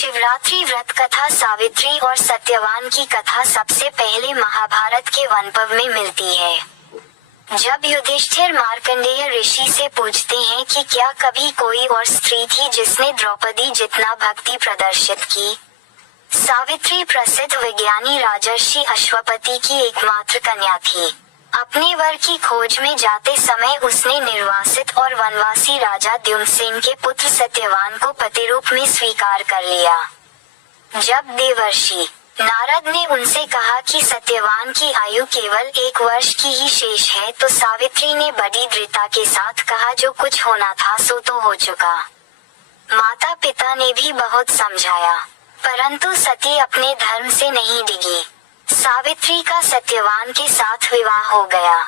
शिवरात्रि व्रत कथा। सावित्री और सत्यवान की कथा सबसे पहले महाभारत के वनपर्व में मिलती है। जब युधिष्ठिर मार्कंडेय ऋषि से पूछते हैं कि क्या कभी कोई और स्त्री थी जिसने द्रौपदी जितना भक्ति प्रदर्शित की। सावित्री प्रसिद्ध विज्ञानी राजर्षि अश्वपति की एकमात्र कन्या थी। अपने वर की खोज में जाते समय उसने निर्वासित और वनवासी राजा द्युम्नसेन के पुत्र सत्यवान को पति रूप में स्वीकार कर लिया। जब देवर्षि नारद ने उनसे कहा कि सत्यवान की आयु केवल 1 वर्ष की ही शेष है, तो सावित्री ने बड़ी दृढ़ता के साथ कहा, जो कुछ होना था सो तो हो चुका। माता पिता ने भी बहुत समझाया, परंतु सती अपने धर्म से नहीं डिगी। सावित्री का सत्यवान के साथ विवाह हो गया।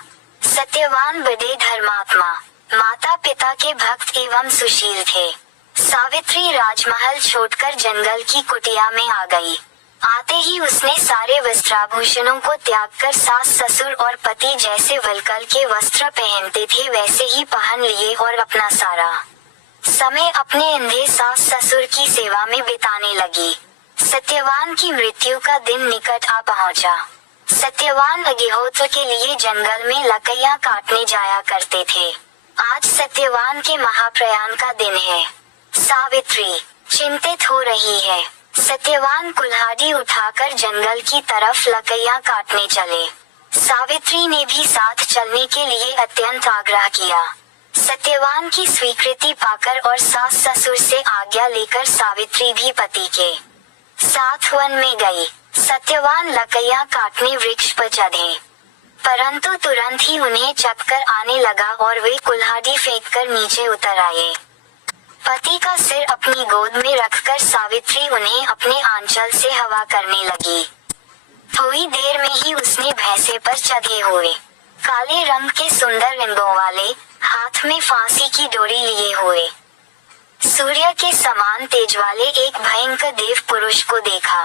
सत्यवान बड़े धर्मात्मा, माता पिता के भक्त एवं सुशील थे। सावित्री राजमहल छोड़कर जंगल की कुटिया में आ गई। आते ही उसने सारे वस्त्राभूषणों को त्याग कर सास ससुर और पति जैसे वलकल के वस्त्र पहनते थे वैसे ही पहन लिए और अपना सारा समय अपने अंधे सास ससुर की सेवा में बिताने लगी। सत्यवान की मृत्यु का दिन निकट आ पहुंचा। सत्यवान अग्निहोत्र के लिए जंगल में लकड़ियां काटने जाया करते थे। आज सत्यवान के महाप्रयाण का दिन है। सावित्री चिंतित हो रही है। सत्यवान कुल्हाड़ी उठाकर जंगल की तरफ लकड़ियां काटने चले। सावित्री ने भी साथ चलने के लिए अत्यंत आग्रह किया। सत्यवान की स्वीकृति पाकर और सास ससुर से आज्ञा लेकर सावित्री भी पति के साथ वन में गई। सत्यवान लकड़ियां काटने वृक्ष पर चढ़े, परंतु तुरंत ही उन्हें चक्कर आने लगा और वे कुल्हाड़ी फेंककर नीचे उतर आए। पति का सिर अपनी गोद में रखकर सावित्री उन्हें अपने आंचल से हवा करने लगी। थोड़ी देर में ही उसने भैंसे पर चढ़े हुए काले रंग के सुंदर रिंगों वाले, हाथ में फांसी की डोरी लिए हुए, सूर्य के समान तेज वाले एक भयंकर देव पुरुष को देखा।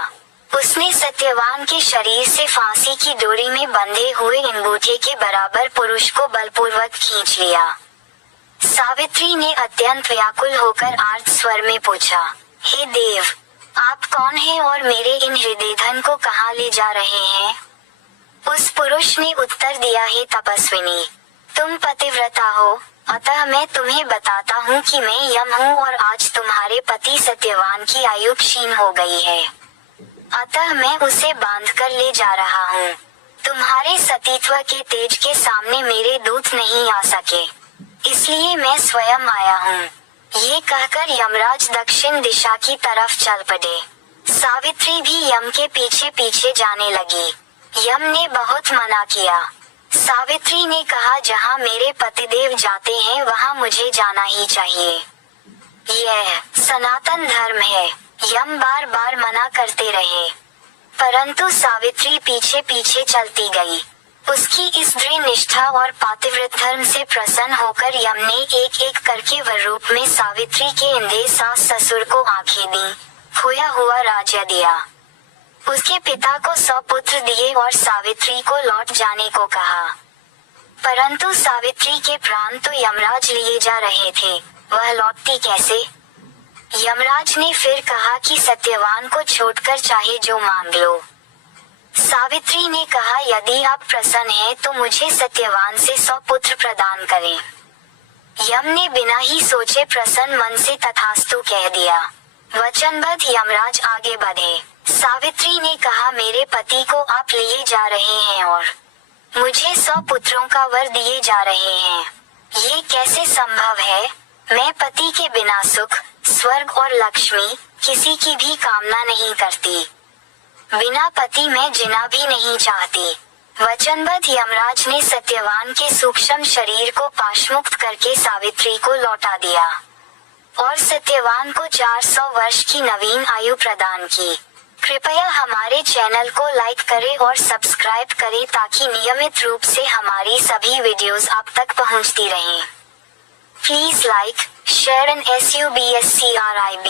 उसने सत्यवान के शरीर से फांसी की डोरी में बंधे हुए अंगूठे के बराबर पुरुष को बलपूर्वक खींच लिया। सावित्री ने अत्यंत व्याकुल होकर आर्त स्वर में पूछा, हे देव, आप कौन हैं और मेरे इन हृदयधन को कहाँ ले जा रहे हैं? उस पुरुष ने उत्तर दिया, हे तपस्विनी, तुम पतिव्रता हो, अतः मैं तुम्हें बताता हूँ कि मैं यम हूँ और आज तुम्हारे पति सत्यवान की आयु क्षीण हो गई है, अतः मैं उसे बांध कर ले जा रहा हूँ। तुम्हारे सतीत्व के तेज के सामने मेरे दूत नहीं आ सके, इसलिए मैं स्वयं आया हूँ। ये कहकर यमराज दक्षिण दिशा की तरफ चल पड़े। सावित्री भी यम के पीछे पीछे जाने लगी। यम ने बहुत मना किया। सावित्री ने कहा, जहाँ मेरे पतिदेव जाते हैं वहाँ मुझे जाना ही चाहिए, यह सनातन धर्म है। यम बार बार मना करते रहे, परंतु सावित्री पीछे पीछे चलती गई। उसकी इस दृढ़ निष्ठा और पातिव्रत धर्म से प्रसन्न होकर यम ने एक एक करके वर रूप में सावित्री के अंधे सास ससुर को आंखें दी, खोया हुआ राज्य दिया। उसके पिता को 100 पुत्र दिए और सावित्री को लौट जाने को कहा, परंतु सावित्री के प्राण तो यमराज लिए जा रहे थे, वह लौटती कैसे? यमराज ने फिर कहा कि सत्यवान को छोड़कर चाहे जो मांग लो। सावित्री ने कहा, यदि आप प्रसन्न हैं तो मुझे सत्यवान से 100 पुत्र प्रदान करें। यम ने बिना ही सोचे प्रसन्न मन से तथास्तु कह दिया। वचनबद्ध यमराज आगे बढ़े। सावित्री ने कहा, मेरे पति को आप लिए जा रहे हैं और मुझे 100 पुत्रों का वर दिए जा रहे हैं, ये कैसे संभव है? मैं पति के बिना सुख, स्वर्ग और लक्ष्मी किसी की भी कामना नहीं करती। बिना पति मैं जीना भी नहीं चाहती। वचनबद्ध यमराज ने सत्यवान के सूक्ष्म शरीर को पाशमुक्त करके सावित्री को लौटा दिया और सत्यवान को 400 वर्ष की नवीन आयु प्रदान की। कृपया हमारे चैनल को लाइक करें और सब्सक्राइब करें ताकि नियमित रूप से हमारी सभी वीडियोस आप तक पहुंचती रहें। Please like, share and SUBSCRIB।